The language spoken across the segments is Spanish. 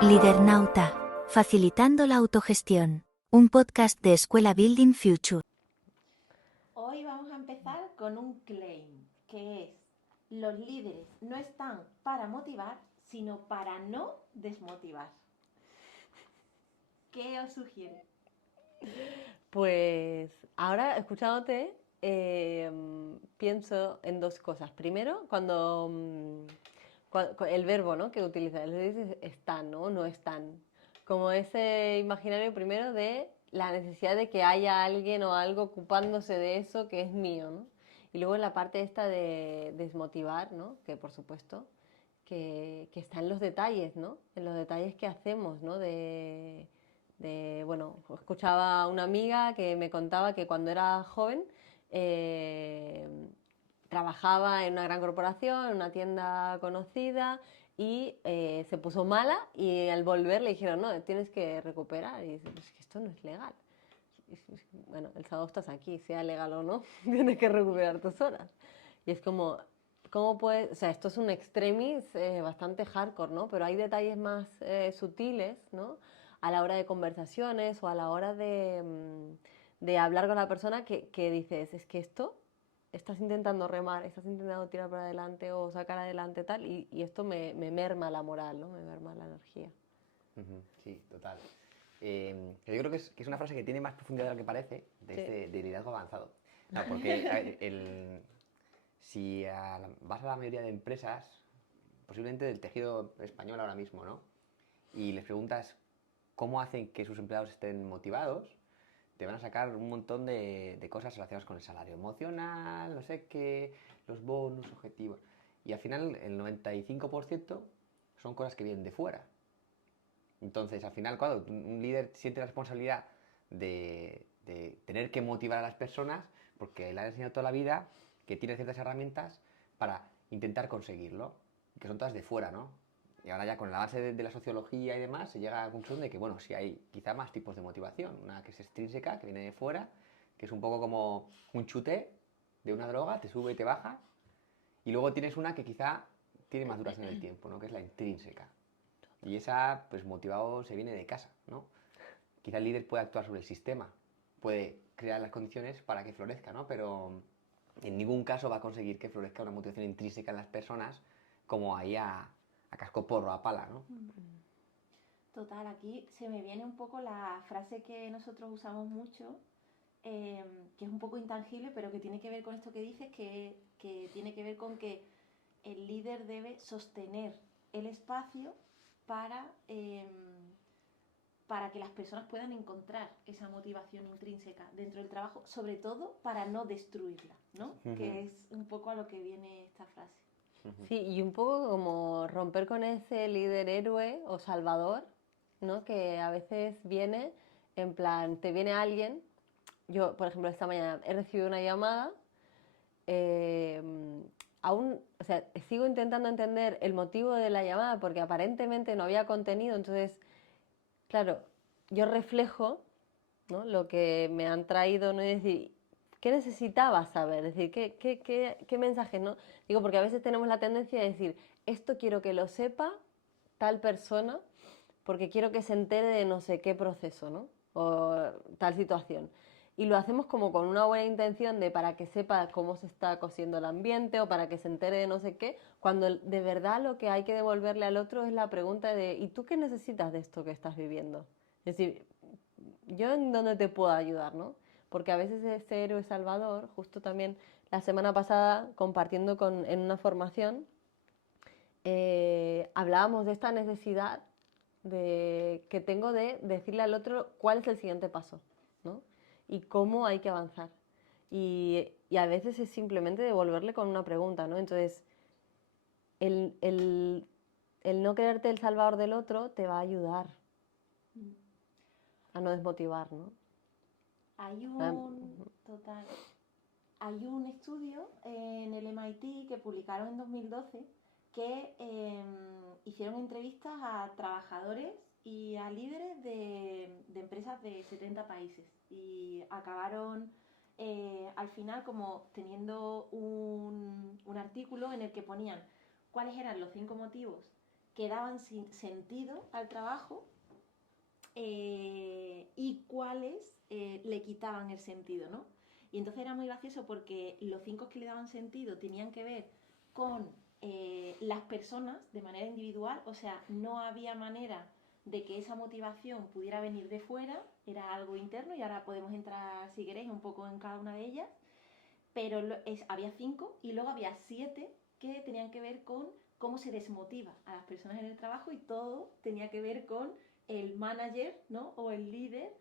Lidernauta, facilitando la autogestión. Un podcast de Escuela Building Future. Hoy vamos a empezar con un claim, que es: los líderes no están para motivar, sino para no desmotivar. ¿Qué os sugiere? Pues ahora, escuchándote, pienso en dos cosas. Primero, cuando el verbo, ¿no?, que utilizas, están, ¿no? No están. Como ese imaginario primero de la necesidad de que haya alguien o algo ocupándose de eso que es mío, ¿no? Y luego en la parte esta de desmotivar, ¿no?, que por supuesto, que está en los detalles, ¿no? En los detalles que hacemos, ¿no? Bueno, escuchaba a una amiga que me contaba que cuando era joven trabajaba en una gran corporación, en una tienda conocida, y se puso mala y al volver le dijeron: no, tienes que recuperar. Y dice: es que esto no es legal. Bueno, el sábado estás aquí, sea legal o no, tienes que recuperar tus horas. Y es como, ¿cómo puedes? O sea, esto es un extremis bastante hardcore, ¿no? Pero hay detalles más sutiles, ¿no?, a la hora de conversaciones o a la hora de hablar con la persona que dices: es que esto estás intentando remar, estás intentando tirar para adelante o sacar adelante tal, y esto me merma la moral, ¿no? Me merma la energía. Sí, total. Yo creo que es una frase que tiene más profundidad de lo que parece, de liderazgo avanzado. No, porque si vas a la mayoría de empresas, posiblemente del tejido español ahora mismo, ¿no?, y les preguntas cómo hacen que sus empleados estén motivados, te van a sacar un montón de cosas relacionadas con el salario emocional, no sé qué, los bonus, objetivos. Y al final el 95% son cosas que vienen de fuera. Entonces, al final, cuando un líder siente la responsabilidad de tener que motivar a las personas, porque le han enseñado toda la vida que tiene ciertas herramientas para intentar conseguirlo, que son todas de fuera, ¿no? Y ahora ya con la base de la sociología y demás se llega a la conclusión de que, bueno, sí hay quizá más tipos de motivación. Una que es extrínseca, que viene de fuera, que es un poco como un chute de una droga, te sube y te baja. Y luego tienes una que quizá tiene más duración en el tiempo, ¿no?, que es la intrínseca. Y esa, pues motivado, se viene de casa, ¿no? Quizá el líder puede actuar sobre el sistema, puede crear las condiciones para que florezca, ¿no? Pero en ningún caso va a conseguir que florezca una motivación intrínseca en las personas, como ahí a cascoporro, a pala, ¿no? Total, aquí se me viene un poco la frase que nosotros usamos mucho, que es un poco intangible, pero que tiene que ver con esto que dices, que tiene que ver con que el líder debe sostener el espacio para, para que las personas puedan encontrar esa motivación intrínseca dentro del trabajo, sobre todo para no destruirla, ¿no? Que es un poco a lo que viene esta frase. Sí, y un poco como romper con ese líder héroe o salvador, ¿no?, que a veces viene, en plan, te viene alguien. Yo, por ejemplo, esta mañana he recibido una llamada, eh, o sea, sigo intentando entender el motivo de la llamada porque aparentemente no había contenido. Entonces, claro, yo reflejo, ¿no?, lo que me han traído, ¿no? Es decir, ¿qué necesitabas saber? Es decir, ¿qué mensajes, no? Digo, porque a veces tenemos la tendencia de decir: esto quiero que lo sepa tal persona porque quiero que se entere de no sé qué proceso, ¿no?, o tal situación. Y lo hacemos como con una buena intención de para que sepa cómo se está cosiendo el ambiente o para que se entere de no sé qué, cuando de verdad lo que hay que devolverle al otro es la pregunta de: ¿y tú qué necesitas de esto que estás viviendo? Es decir, ¿yo en dónde te puedo ayudar, no? Porque a veces ese héroe salvador, justo también la semana pasada compartiendo en una formación, hablábamos de esta necesidad que tengo de decirle al otro cuál es el siguiente paso, ¿no?, y cómo hay que avanzar. Y a veces es simplemente devolverle con una pregunta, ¿no? Entonces, el no creerte el salvador del otro te va a ayudar a no desmotivar, ¿no? Total, hay un estudio en el MIT que publicaron en 2012 que hicieron entrevistas a trabajadores y a líderes de empresas de 70 países y acabaron al final como teniendo un artículo en el que ponían cuáles eran los 5 motivos que daban sentido al trabajo y cuáles le quitaban el sentido, ¿no? Y entonces era muy gracioso porque los 5 que le daban sentido tenían que ver con las personas de manera individual, o sea, no había manera de que esa motivación pudiera venir de fuera, era algo interno y ahora podemos entrar, si queréis, un poco en cada una de ellas, pero había 5 y luego había 7 que tenían que ver con cómo se desmotiva a las personas en el trabajo y todo tenía que ver con el manager, ¿no? O el líder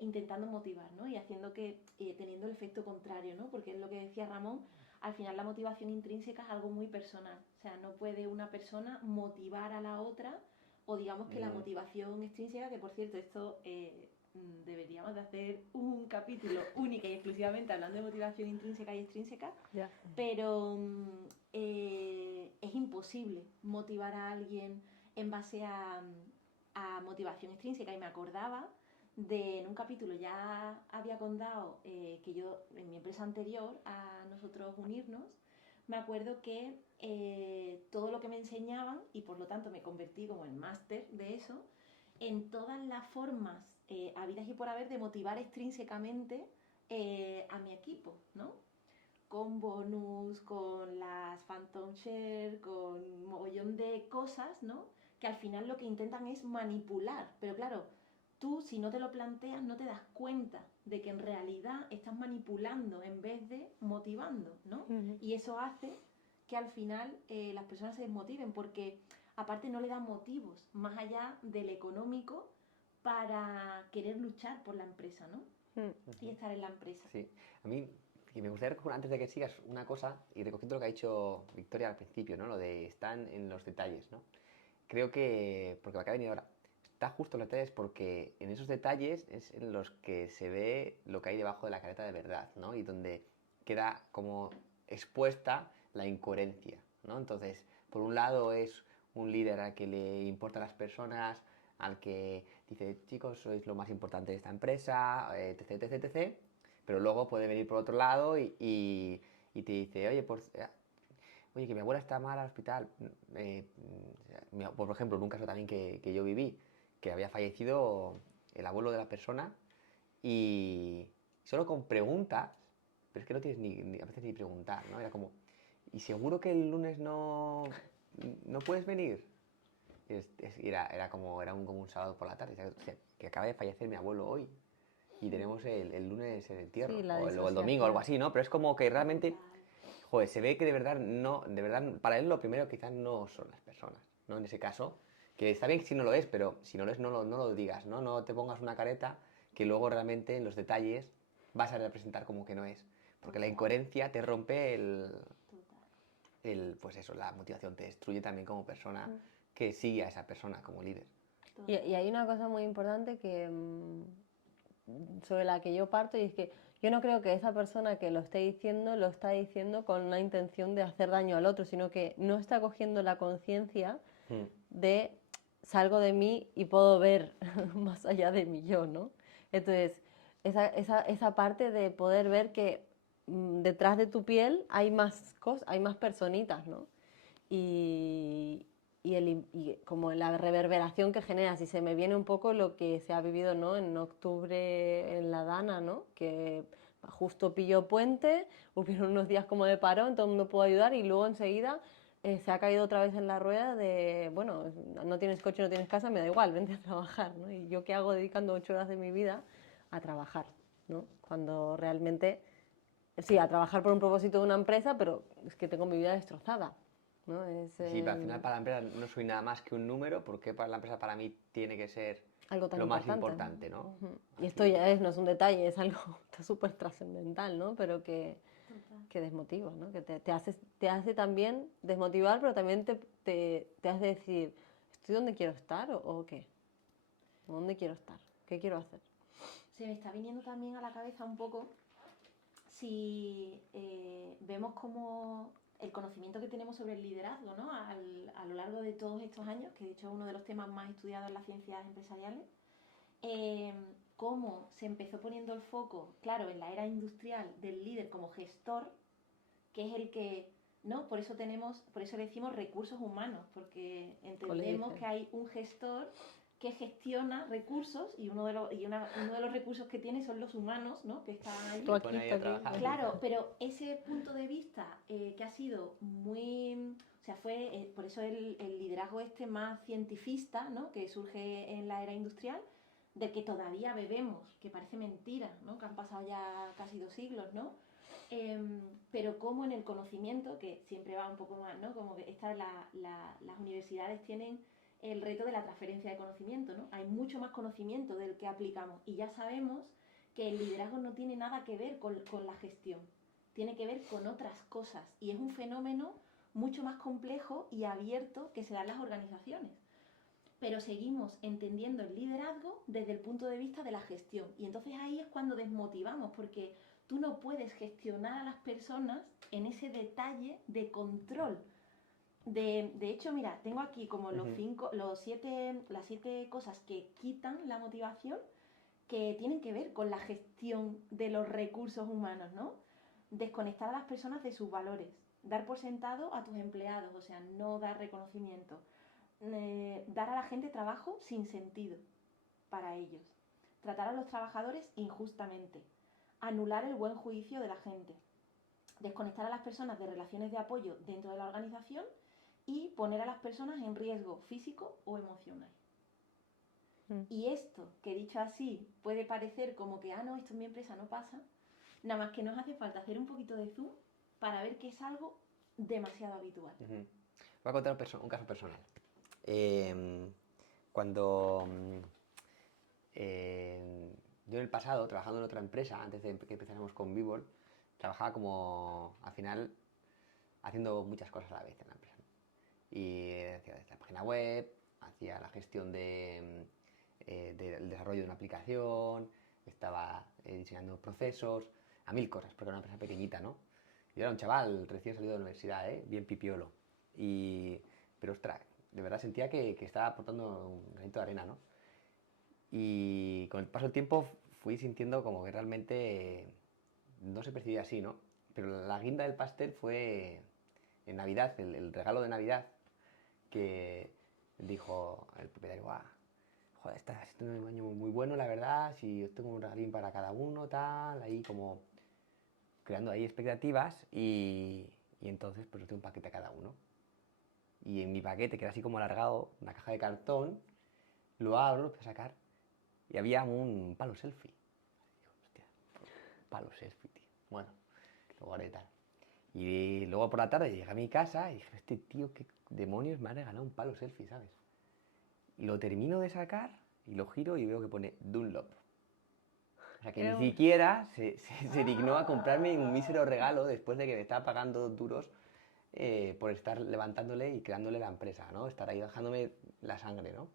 intentando motivar, ¿no? Y haciendo que, teniendo el efecto contrario, ¿no? Porque es lo que decía Ramón, al final la motivación intrínseca es algo muy personal, o sea, no puede una persona motivar a la otra, o digamos que la motivación extrínseca, que por cierto esto deberíamos de hacer un capítulo único y exclusivamente hablando de motivación intrínseca y extrínseca, Ya. pero es imposible motivar a alguien en base a motivación extrínseca. Y me acordaba en un capítulo ya había contado que yo en mi empresa anterior a nosotros unirnos, me acuerdo que todo lo que me enseñaban, y por lo tanto me convertí como en máster de eso, en todas las formas habidas y por haber de motivar extrínsecamente a mi equipo, ¿no? Con bonus, con las phantom share, con un mogollón de cosas, ¿no? Que al final lo que intentan es manipular. Pero claro, tú si no te lo planteas no te das cuenta de que en realidad estás manipulando en vez de motivando, ¿no? Y eso hace que al final las personas se desmotiven porque aparte no le dan motivos más allá del económico para querer luchar por la empresa, ¿no? Y estar en la empresa. Sí, a mí y me gustaría recoger, antes de que sigas, una cosa, y recogiendo lo que ha dicho Victoria al principio, ¿no? Lo de están en los detalles, ¿no? Creo que, porque me acaba de venir ahora, está justo en los detalles porque en esos detalles es en los que se ve lo que hay debajo de la careta de verdad, ¿no? Y donde queda como expuesta la incoherencia, ¿no? Entonces, por un lado es un líder al que le importan las personas, al que dice, chicos, sois lo más importante de esta empresa, etc, etc, etc. Pero luego puede venir por otro lado y te dice, oye, que mi abuela está mal al hospital. Por ejemplo, en un caso también que yo viví, que había fallecido el abuelo de la persona y solo con preguntas, pero es que no tienes a veces ni preguntar, ¿no? Era como, ¿y seguro que el lunes no puedes venir? Era como un sábado por la tarde, o sea, que acaba de fallecer mi abuelo hoy y tenemos el lunes el entierro, Sí, la o el domingo o disociación. algo así, ¿no? Pero es como que realmente, joder, se ve que de verdad para él lo primero quizás no son las personas, ¿no? En ese caso, que está bien si no lo es, pero si no lo es, no lo digas, ¿no? No te pongas una careta que luego realmente en los detalles vas a representar como que no es. Porque la incoherencia te rompe pues eso, la motivación, te destruye también como persona que sigue a esa persona como líder. Y hay una cosa muy importante que sobre la que yo parto y es que yo no creo que esa persona que lo está diciendo con una intención de hacer daño al otro, sino que no está cogiendo la conciencia de salgo de mí y puedo ver más allá de mi yo, ¿no? Entonces, esa parte de poder ver que detrás de tu piel hay más cosas, hay más personitas, ¿no? Y, y como la reverberación que genera, si se me viene un poco lo que se ha vivido, ¿no? En octubre en La Dana, ¿no? Que justo pilló puente, hubieron unos días como de parón, todo el mundo pudo ayudar y luego enseguida se ha caído otra vez en la rueda de, bueno, no tienes coche, no tienes casa, me da igual, vente a trabajar, ¿no? Y yo qué hago dedicando 8 horas de mi vida a trabajar, ¿no? Cuando realmente, sí, a trabajar por un propósito de una empresa, pero es que tengo mi vida destrozada, ¿no? Sí, pero al final para la empresa no soy nada más que un número, porque para la empresa para mí tiene que ser algo tan lo más importante, importante, ¿no? Y esto ya no es un detalle, es algo súper trascendental, ¿no? Pero que desmotiva, ¿no? Que te hace también desmotivar, pero también te hace decir, ¿estoy donde quiero estar o qué? ¿Dónde quiero estar? ¿Qué quiero hacer? Se me está viniendo también a la cabeza un poco si vemos como el conocimiento que tenemos sobre el liderazgo, ¿no? A lo largo de todos estos años, que de hecho es uno de los temas más estudiados en las ciencias empresariales, cómo se empezó poniendo el foco, claro, en la era industrial del líder como gestor, que es el que ¿no? Por eso decimos recursos humanos, porque entendemos que hay un gestor que gestiona recursos y uno de los recursos que tiene son los humanos, ¿no? Que están ahí. Tú aquí, tú aquí. Claro, pero ese punto de vista que ha sido muy... O sea, fue por eso el liderazgo más cientifista, ¿no? Que surge en la era industrial, del que todavía bebemos, que parece mentira, ¿no? Que han pasado ya casi 2 siglos, ¿no? Pero como en el conocimiento, que siempre va un poco más, ¿no? Como que las universidades tienen el reto de la transferencia de conocimiento, ¿no? Hay mucho más conocimiento del que aplicamos y ya sabemos que el liderazgo no tiene nada que ver con la gestión, tiene que ver con otras cosas y es un fenómeno mucho más complejo y abierto que se da en las organizaciones. Pero seguimos entendiendo el liderazgo desde el punto de vista de la gestión y entonces ahí es cuando desmotivamos, porque tú no puedes gestionar a las personas en ese detalle de control. De hecho, mira, tengo aquí como las 7 cosas que quitan la motivación, que tienen que ver con la gestión de los recursos humanos, ¿no? Desconectar a las personas de sus valores, dar por sentado a tus empleados, o sea, no dar reconocimiento, dar a la gente trabajo sin sentido para ellos, tratar a los trabajadores injustamente, anular el buen juicio de la gente, desconectar a las personas de relaciones de apoyo dentro de la organización y poner a las personas en riesgo físico o emocional. Y esto, que dicho así, puede parecer como que, no, esto en mi empresa no pasa, nada más que nos hace falta hacer un poquito de zoom para ver que es algo demasiado habitual. Voy a contar un caso personal. Cuando yo en el pasado, trabajando en otra empresa, antes de que empezáramos con Vivol, trabajaba como, al final, haciendo muchas cosas a la vez en la empresa. Y hacía la página web, hacía la gestión del desarrollo de una aplicación, estaba diseñando procesos, a 1000 cosas, porque era una empresa pequeñita, ¿no? Yo era un chaval recién salido de la universidad, bien pipiolo. Pero ostras, de verdad sentía que estaba aportando un granito de arena, ¿no? Y con el paso del tiempo fui sintiendo como que realmente no se percibía así, ¿no? Pero la guinda del pastel fue en Navidad, el regalo de Navidad, que dijo el propietario, joder, está siendo un año muy bueno, la verdad, si yo tengo un regalín para cada uno, tal, ahí como creando ahí expectativas y entonces pues yo tengo un paquete a cada uno. Y en mi paquete, que era así como alargado, una caja de cartón, lo abro, lo empiezo a sacar y había un palo selfie. Digo, hostia, palo selfie, tío. Bueno, lo guardé tal. Y luego por la tarde llegué a mi casa y dije, este tío, ¿qué demonios me ha regalado un palo selfie, ¿sabes? Y lo termino de sacar y lo giro y veo que pone Dunlop. O sea, que ni siquiera se dignó a comprarme un mísero regalo después de que me estaba pagando duros por estar levantándole y creándole la empresa, ¿no? Estar ahí dejándome la sangre, ¿no?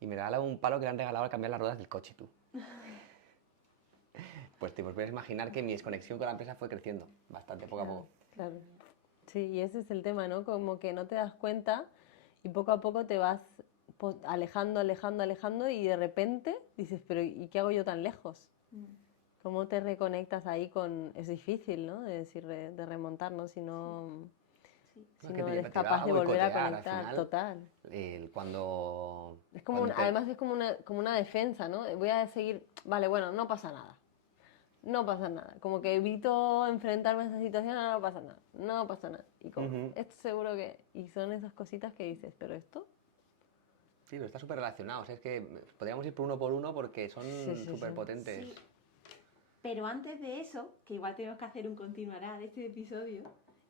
Y me regala un palo que le han regalado al cambiar las ruedas del coche, tú. Pues te puedes imaginar que mi desconexión con la empresa fue creciendo bastante, poco a poco. Claro. Sí, y ese es el tema, ¿no? Como que no te das cuenta y poco a poco te vas alejando y de repente dices, pero ¿y qué hago yo tan lejos? ¿Cómo te reconectas ahí con...? Es difícil, ¿no? De decir, de remontar, ¿no? Si no, si no eres capaz de volver a conectar, final, total. Cuando... Es como además es como una defensa, ¿no? Voy a seguir, vale, bueno, no pasa nada. No pasa nada. Como que evito enfrentarme a esa situación, no pasa nada. No pasa nada. Y como, esto seguro que... Y son esas cositas que dices, ¿pero esto? Sí, pero está súper relacionado. O sea, es que podríamos ir por uno porque son súper potentes. Sí. Pero antes de eso, que igual tenemos que hacer un continuará de este episodio,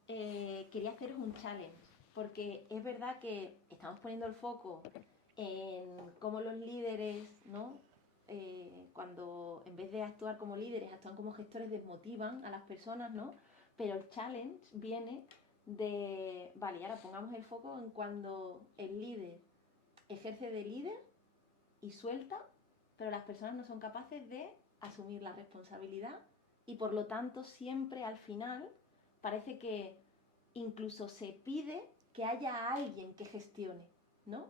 quería haceros un challenge. Porque es verdad que estamos poniendo el foco en cómo los líderes, ¿no? Cuando en vez de actuar como líderes, actúan como gestores, desmotivan a las personas, ¿no? Pero el challenge viene de, vale, y ahora pongamos el foco en cuando el líder ejerce de líder y suelta, pero las personas no son capaces de asumir la responsabilidad y por lo tanto siempre al final parece que incluso se pide que haya alguien que gestione, ¿no?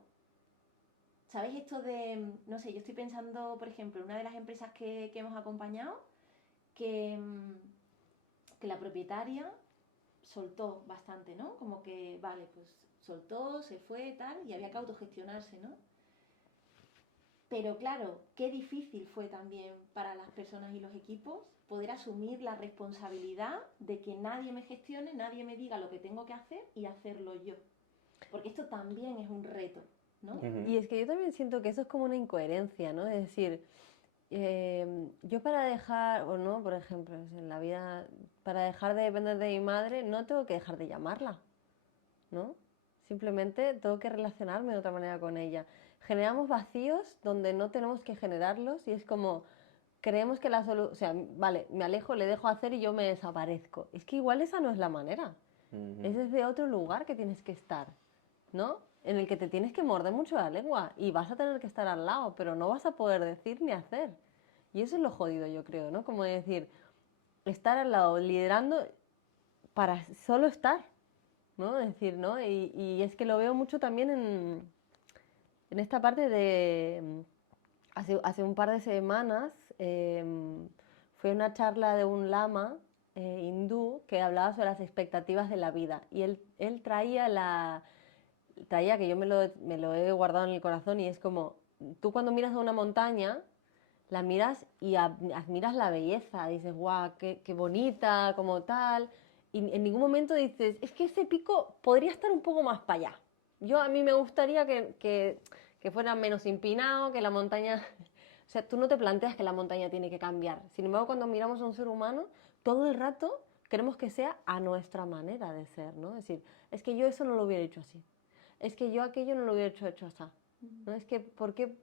¿Sabéis esto de, no sé, yo estoy pensando, por ejemplo, en una de las empresas que hemos acompañado, que la propietaria soltó bastante, ¿no? Como que, vale, pues soltó, se fue, tal, y había que autogestionarse, ¿no? Pero claro, qué difícil fue también para las personas y los equipos poder asumir la responsabilidad de que nadie me gestione, nadie me diga lo que tengo que hacer y hacerlo yo. Porque esto también es un reto, ¿no? Y es que yo también siento que eso es como una incoherencia, ¿no? Es decir, yo para dejar, o no, por ejemplo, en la vida, para dejar de depender de mi madre, no tengo que dejar de llamarla, ¿no? Simplemente tengo que relacionarme de otra manera con ella. Generamos vacíos donde no tenemos que generarlos y es como, creemos que la solución, o sea, vale, me alejo, le dejo hacer y yo me desaparezco. Es que igual esa no es la manera. Es desde otro lugar que tienes que estar, ¿no? En el que te tienes que morder mucho la lengua y vas a tener que estar al lado, pero no vas a poder decir ni hacer. Y eso es lo jodido, yo creo, ¿no? Como decir, estar al lado, liderando para solo estar, ¿no? Es decir, ¿no? Y es que lo veo mucho también en esta parte de... Hace un par de semanas fue una charla de un lama hindú que hablaba sobre las expectativas de la vida. Y él traía que yo me lo he guardado en el corazón y es como, tú cuando miras a una montaña, la miras y admiras la belleza, dices, guau, qué bonita, como tal, y en ningún momento dices, es que ese pico podría estar un poco más para allá. A mí me gustaría que fuera menos empinado, que la montaña... O sea, tú no te planteas que la montaña tiene que cambiar. Sin embargo, cuando miramos a un ser humano, todo el rato queremos que sea a nuestra manera de ser, ¿no? Es decir, es que yo eso no lo hubiera hecho así. Es que yo aquello no lo hubiera hecho así. ¿No? Es que, ¿por qué...?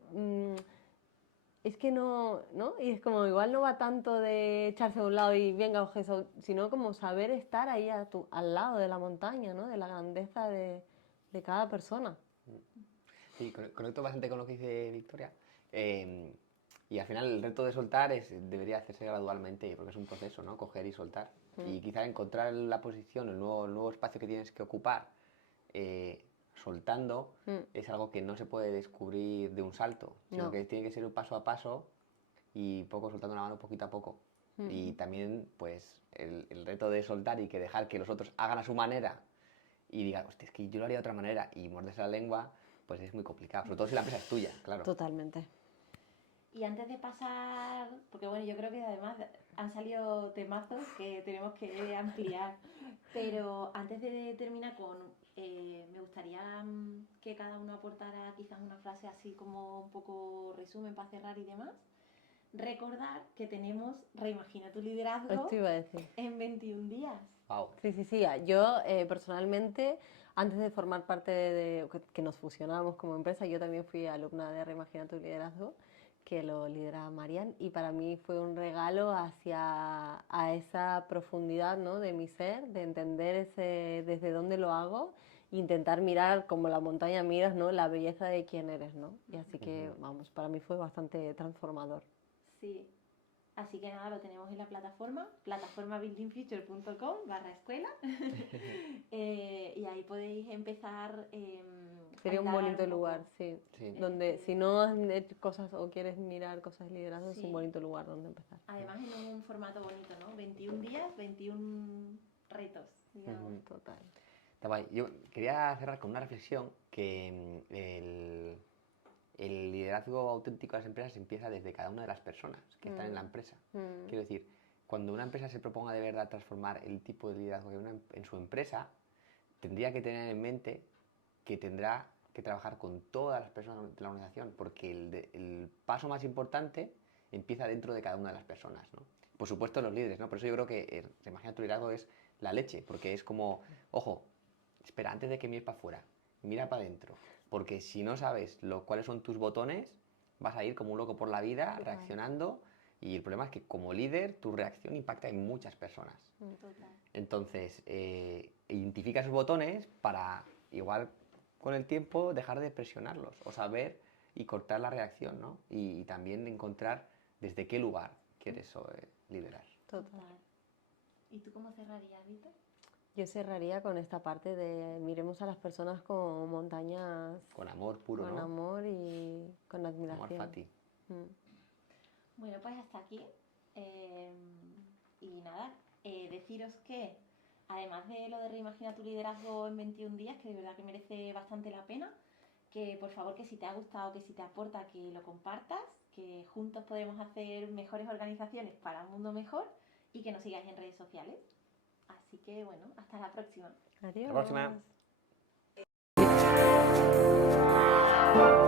Es que no, ¿no? Y es como, igual no va tanto de echarse a un lado y venga, objeto, sino como saber estar ahí al lado de la montaña, ¿no? De la grandeza de cada persona. Sí, conecto bastante con lo que dice Victoria. Y al final el reto de soltar debería hacerse gradualmente, porque es un proceso, ¿no? Coger y soltar. Y quizá encontrar la posición, el nuevo espacio que tienes que ocupar, soltando, es algo que no se puede descubrir de un salto, sino que tiene que ser un paso a paso y poco soltando la mano, poquito a poco. Y también, pues, el reto de soltar y que dejar que los otros hagan a su manera y digan, hostia, es que yo lo haría de otra manera y morderse la lengua, pues es muy complicado, sobre todo si la empresa es tuya, claro. Totalmente. Y antes de pasar, porque bueno, yo creo que además han salido temazos que tenemos que ampliar, pero antes de terminar me gustaría que cada uno aportara quizás una frase así como un poco resumen para cerrar y demás. Recordar que tenemos Reimagina tu liderazgo Esto iba a decir. en 21 días. Wow. Sí. Yo personalmente, antes de formar parte que nos fusionamos como empresa, yo también fui alumna de Reimagina tu liderazgo, que lo lidera Marian, y para mí fue un regalo a esa profundidad, ¿no? De mi ser, de entender desde dónde lo hago, e intentar mirar como la montaña miras, ¿no? La belleza de quién eres, ¿no? Y así que, vamos, para mí fue bastante transformador. Sí. Así que nada, lo tenemos en la plataforma buildingfuture.com/escuela y ahí podéis empezar. Sería un bonito lugar, sí. Sí. Donde si no has hecho cosas o quieres mirar cosas de liderazgo, es Sí. un bonito lugar donde empezar. Además en un formato bonito, ¿no? 21 días, 21 retos, digamos. Total. Está guay. Yo quería cerrar con una reflexión que el liderazgo auténtico de las empresas empieza desde cada una de las personas que están en la empresa. Quiero decir, cuando una empresa se proponga de verdad transformar el tipo de liderazgo que hay en su empresa, tendría que tener en mente que tendrá que trabajar con todas las personas de la organización, porque el paso más importante empieza dentro de cada una de las personas, ¿no? Por supuesto los líderes, ¿no? Por eso yo creo que Reimagina tu liderazgo es la leche, porque es como, ojo, espera, antes de que mires para afuera, mira para adentro, porque si no sabes cuáles son tus botones, vas a ir como un loco por la vida, reaccionando, y el problema es que como líder tu reacción impacta en muchas personas. Total. Entonces, identifica esos botones para, igual con el tiempo, dejar de presionarlos o saber y cortar la reacción, ¿no? Y también encontrar desde qué lugar quieres liderar. Total. ¿Y tú cómo cerrarías, Rita? Yo cerraría con esta parte de miremos a las personas como montañas... Con amor puro, con ¿no? amor y con admiración. Amor fati. Bueno, pues hasta aquí. Y nada, deciros que Además de lo de Reimagina tu liderazgo en 21 días, que de verdad que merece bastante la pena, que por favor, que si te ha gustado, que si te aporta, que lo compartas, que juntos podremos hacer mejores organizaciones para un mundo mejor y que nos sigáis en redes sociales. Así que bueno, hasta la próxima. Adiós. Hasta la próxima.